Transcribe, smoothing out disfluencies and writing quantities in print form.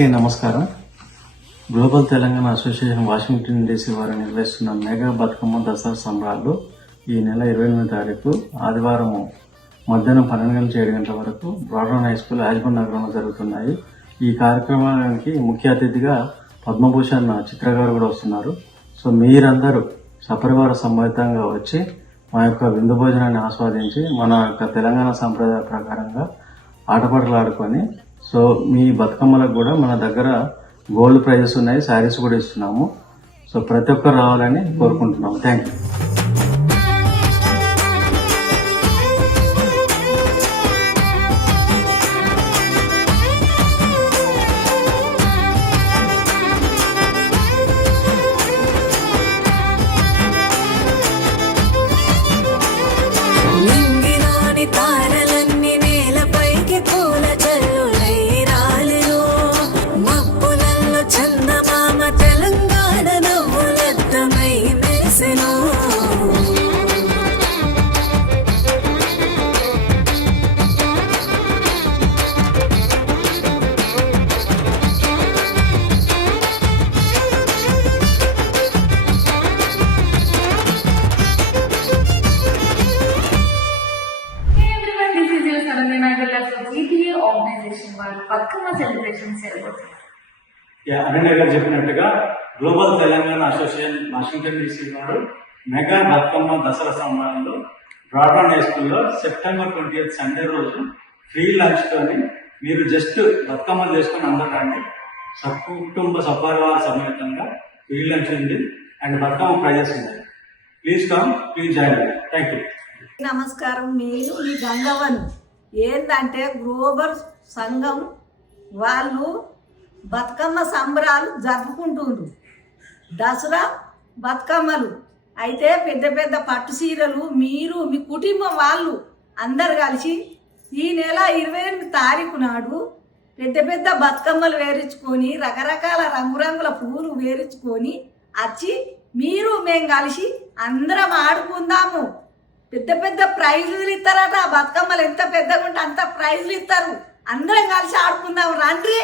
అందరికీ నమస్కారం. Global Telangana association Washington DC వారు నిర్వహిస్తున్న మెగా బతుకమ్మ దసరా సంబరాలు ఈ నెల 28వ తారీఖు ఆదివారం మధ్యాహ్నం 12 గంటల 7 గంటల వరకు బ్రాడ్రన్ హై స్కూల్ యాజ్మన్ నగరంలో జరుగుతున్నాయి. ఈ కార్యక్రమానికి ముఖ్య అతిథిగా పద్మభూషణ్ చిత్ర గారు కూడా వస్తున్నారు. సో మీరందరూ సపరివార సమేతంగా వచ్చి మా యొక్క విందు భోజనాన్ని ఆస్వాదించి మన యొక్క తెలంగాణ సాంప్రదాయ ప్రకారంగా ఆటపాటలు ఆడుకొని సో మీ బతుకమ్మలకు కూడా మన దగ్గర గోల్డ్ ప్రైజెస్ ఉన్నాయి, శారీస్ కూడా ఇస్తున్నాము. సో ప్రతి ఒక్కరు రావాలని కోరుకుంటున్నాము. Thank you. అరణ్య గారు చెప్పినట్టుగా global Telangana association Washington DC వారు మెగా బతుకమ్మ దసరా సంబరాల్లో బ్రాడ్రన్ హై స్కూల్లో సెప్టెంబర్ 20th సండే రోజు ఫ్రీ లంచ్ తోని మీరు జస్ట్ బతుకమ్మలు చేసుకుని అందరూ రండి. సకుటుంబ సపరివార సమేతంగా ఫ్రీ లంచ్ ఉంది అండ్ బతుకమ్మ ప్రైజెస్ ఉన్నాయి. Please come, please join. Thank you. నమస్కారం. నేను ఈ గంగవన్ ఏంటంటే గ్లోబల్ సంఘం వాళ్ళు బతుకమ్మ సంబరాలు జరుపుకుంటుండ్రు. దసరా బతుకమ్మలు అయితే పెద్ద పెద్ద పట్టు చీరలు మీరు మీ కుటుంబం వాళ్ళు అందరు కలిసి ఈ నెల 28వ తారీఖు నాడు పెద్ద పెద్ద బతుకమ్మలు వేరించుకొని రకరకాల రంగురంగుల పువ్వులు వేరించుకొని వచ్చి మీరు మేము కలిసి అందరం ఆడుకుందాము. పెద్ద పెద్ద ప్రైజులు ఇస్తారట. బతుకమ్మలు ఎంత పెద్దగా ఉంటే అంత ప్రైజులు ఇస్తారు. అందరం కలిసి ఆడుకుందాం రండి.